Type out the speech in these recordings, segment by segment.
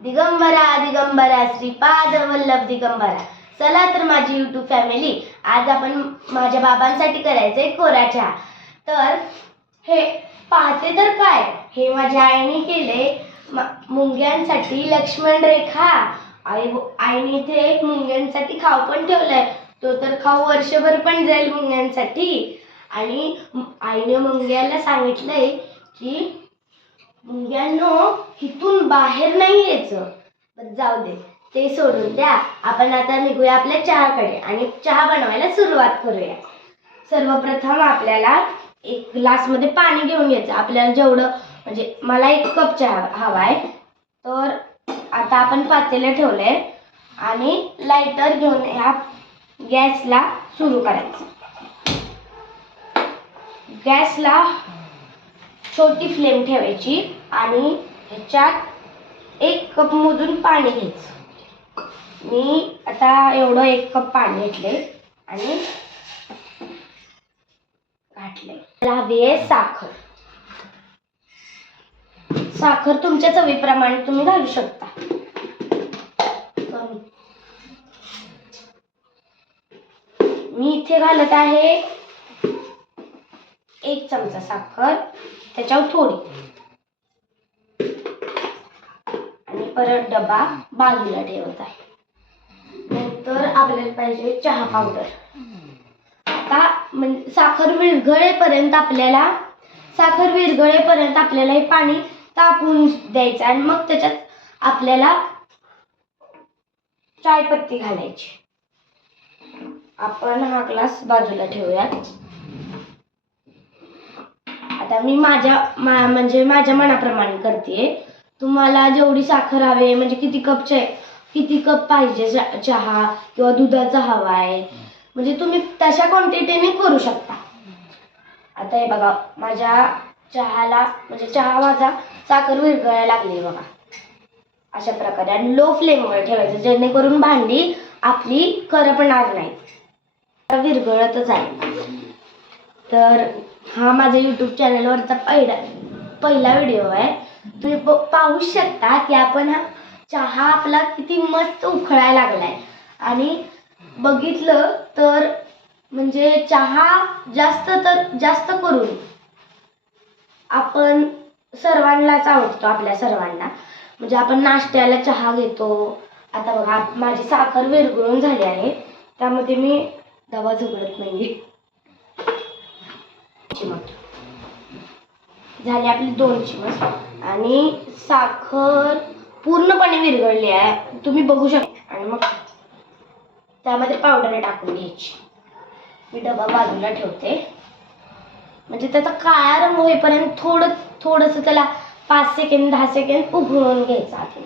दिगंबरा दिगंबरा श्रीपाद वल्लभ दिगंबरा. चला तर माझी यूट्यूब फॅमिली, आज आपण माझ्या बाबांसाठी करायचंय कोरा चहा. तर हे पाहते तर काय, हे माझ्या आईने केले मुंग्यांसाठी लक्ष्मण रेखा. आईने इथे एक मुंग्यांसाठी खाऊ पण ठेवलाय. तो तर खाऊ वर्षभर पण जाईल मुंग्यांसाठी. आणि आईने मुंग्याला सांगितलंय की मुंग्यांनो इथून बाहेर नाही यायचं. पण जाऊ दे, ते सोडून द्या. आपण आता निघूया आपल्या चहाकडे आणि चहा बनवायला सुरुवात करूया. सर्वप्रथम आपल्याला एक ग्लासमध्ये पाणी घेऊन घ्यायचं. आपल्याला जेवढं म्हणजे मला 1 कप चहा हवा आहे. तर आता आपण पातेलं ठेवलंय आणि लायटर घेऊन ह्या गॅसला सुरू करायचं. गॅसला छोटी फ्लेम ठेवायची आणि ह्याच्यात 1 कप मोजून पाणी घ्यायचं. मी आता एवढं 1 कप पाणी घेतले आणि घातले. हवी आहे साखर. साखर तुमच्या चवीप्रमाणे तुम्ही घालू शकता. मी इथे घालत आहे 1 चमचा साखर, त्याच्यावर थोडी, आणि परत डबा बाजूला ठेवत आहे. नंतर आपल्याला पाहिजे चहा पावडर. आता साखर विरघळेपर्यंत आपल्याला हे पाणी तापवून द्यायचं आणि मग त्याच्यात आपल्याला चायपत्ती घालायची. आपण हा ग्लास बाजूला ठेवूयात. आता मी माझ्या मनाप्रमाणे करते. तुम्हाला जेवढी साखर हवी, म्हणजे किती कप पाहिजे चहा किंवा दुधाचा हवा आहे, म्हणजे तुम्ही तशा क्वांटिटीने करू शकता. आता हे बघा, माझ्या चहाला चहा माझा साखर विरघळायला लागली बघा, अशा प्रकारे. आणि लो फ्लेमवर ठेवायचं जेणेकरून भांडी आपली करपणार नाही. विरघळतच आहे. तर हा माझ्या यूट्यूब चॅनलवरचा पहिला व्हिडिओ आहे. तुम्ही पाहू शकता की आपण हा चहा आपला किती मस्त उकळायला लागलाय. आणि बघितलं तर म्हणजे चहा जास्त करून आपण सर्वांनाच आवडतो. आपल्या सर्वांना म्हणजे आपण नाश्त्याला चहा घेतो. आता बघा, माझी साखर विरघळून झाली आहे, त्यामध्ये मी डबा उघडत नाहीये. झाली आपली 2 चिमट आणि साखर पूर्णपणे विरघळली आहे, तुम्ही बघू शकता. आणि मग त्यामध्ये पावडर टाकून घ्यायची. मी डबा बाजूला ठेवते. म्हणजे त्याचा काळा रंग होईपर्यंत थोडंसं त्याला 5 सेकंद 10 सेकंद उकळून घ्यायचं आहे.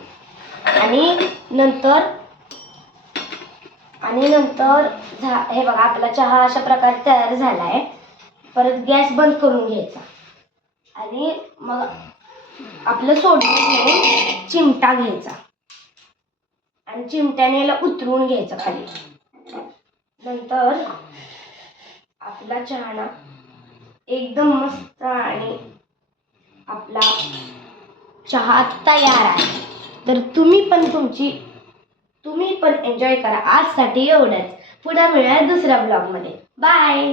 आणि नंतर हे बघा, आपला चहा अशा प्रकारे तयार झाला आहे. परत गॅस बंद करून घ्यायचा आणि मग आपलं सोडणं घेऊन चिमटा घ्यायचा आणि चिमट्याने याला उतरवून घ्यायचं खाली. नंतर आपला चहा ना एकदम मस्त आणि आपला चहा तयार आहे. तर तुम्ही पण एन्जॉय करा. आजसाठी एवढंच. पुन्हा मिळूया दुसऱ्या ब्लॉगमध्ये. बाय.